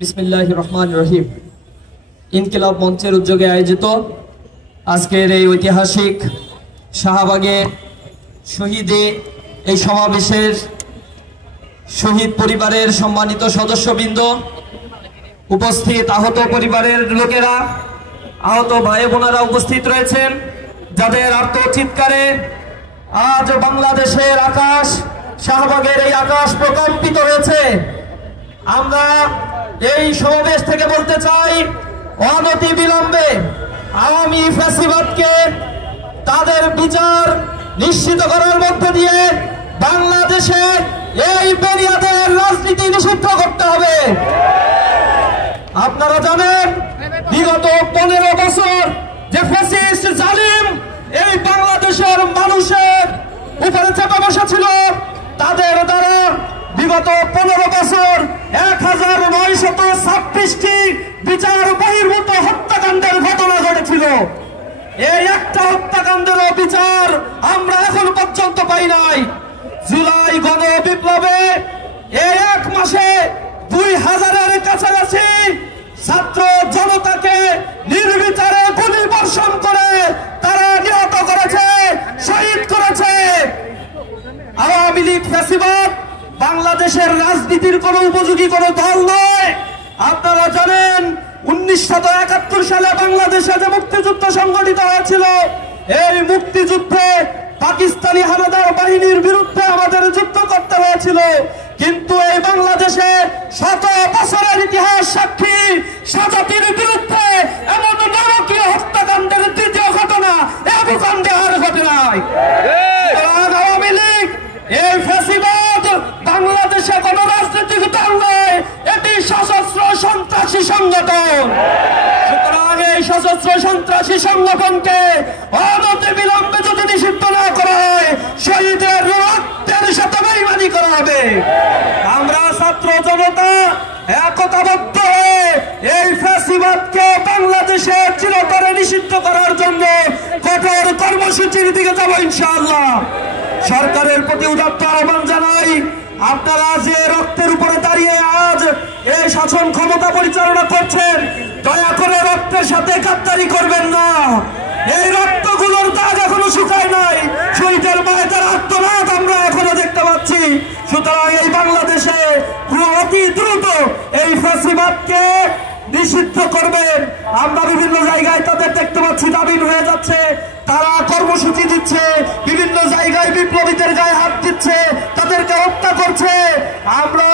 বিসমিল্লাহির রহমানির রহিম। ইনকিলাব মঞ্চের উদ্যোগে আয়োজিত আজকের এই ঐতিহাসিক শাহবাগে শহীদে এই সমাবেশের শহীদ পরিবারের সম্মানিত সদস্যবৃন্দ, উপস্থিত আহত পরিবারের লোকেরা, আহত ভাই বোনেরা উপস্থিত রয়েছেন, যাদের আর্তচিৎকারে আজ বাংলাদেশের আকাশ, শাহবাগের এই আকাশ প্রকম্পিত হয়েছে। আমরা এই সমাবেশ থেকে বলতে চাই, অনতি বিলম্বে আওয়ামী ফ্যাসিবাদকে তাদের বিচার নিশ্চিত করার মধ্য দিয়ে বাংলাদেশে এই বেরিয়াদের রাজনীতি নিষিদ্ধ করতে হবে। আপনারা জানেন, বিগত 15 বছর যে ফ্যাসিস্ট জালিম এই বাংলাদেশের মানুষের উপরে চেপে বসেছিল, তাদের দ্বারা বিগত 15 বছর 1926টি বিচার বহির্ভূত হত্যাকাণ্ডের ঘটনা ঘটেছিল। এই একটা হত্যাকাণ্ডেরও বিচার আমরা এখন পর্যন্ত পাই নাই। জুলাই গণ বিপ্লবে এই এক মাসে 2000-এর কাছাকাছি ছাত্র জনতাকে নির্বিচারে গুলি বর্ষণ করে তারা নিহত করেছে, শহীদ করেছে। আওয়ামী লীগ ফ্যাসিবাদ বাংলাদেশের রাজনীতির কোন উপযোগী কোন দল নয়। আপনারা জানেন, 1971 সালে বাংলাদেশে যে মুক্তিযুদ্ধ সংগঠিত হয়েছিল, এই মুক্তিযুদ্ধে পাকিস্তানি হানাদার বাহিনীর বিরুদ্ধে আমাদের যুদ্ধ করতে হয়েছিল। কিন্তু এই বাংলাদেশে 100 বছরের ইতিহাস সাক্ষী, স্বজাতির বিরুদ্ধে এমন নারকীয় হত্যাকাণ্ডের দ্বিতীয় ঘটনা এই ভূখণ্ডে আর ঘটে নাই। আওয়ামী লীগ এই ফ্যাসিবাদ বাংলাদেশে কোন রাজনৈতিক দল নয়, এটি সশস্ত্র সন্ত্রাসী সংগঠন। সুতরাং এই সশস্ত্র সন্ত্রাসী সংগঠনকে অনতি বিলম্বে যদি নিষিদ্ধ না করা হয়, শহীদের রক্তের সাথে বেইমানি করা হবে। আমরা ছাত্র জনতা একতাবদ্ধ হয়ে এই ফ্যাসিবাদকে বাংলাদেশে চিরতরে নিষিদ্ধ করার জন্য কঠোর কর্মসূচির দিকে যাব ইনশাআল্লাহ। সরকারের প্রতি উদাত্ত আহ্বান জানাই, আপনারা যে রক্তের উপরে দাঁড়িয়ে আজ এই শাসন ক্ষমতা পরিচালনা করছেন, দয়া করে রক্তের সাথে গাদ্দারি করবেন না। এই রক্তগুলোর দাগ এখনো শুকায় নাই, শহীদের মায়েদের আত্মনাদ আমরা এখনো দেখতে পাচ্ছি। সুতরাং এই বাংলাদেশে অতি দ্রুত এই ফ্যাসিবাদকে নিষিদ্ধ করবেন। আমরা বিভিন্ন জায়গায় তাদের দেখতে পাচ্ছি দাবি হয়ে যাচ্ছে, তারা কর্মসূচি দিচ্ছে, বিভিন্ন জায়গায় বিপ্লবীদের গায়ে হাত দিচ্ছে, তাদেরকে হত্যা করছে। আমরা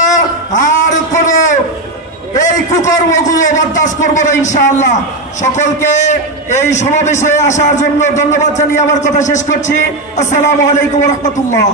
আর কোন এই কুকর্মগুলো বরদাস্ত করবো না ইনশাআল্লাহ। সকলকে এই সমাবেশে আসার জন্য ধন্যবাদ জানিয়ে আমার কথা শেষ করছি। আসসালামু আলাইকুম ওয়া রাহমাতুল্লাহ।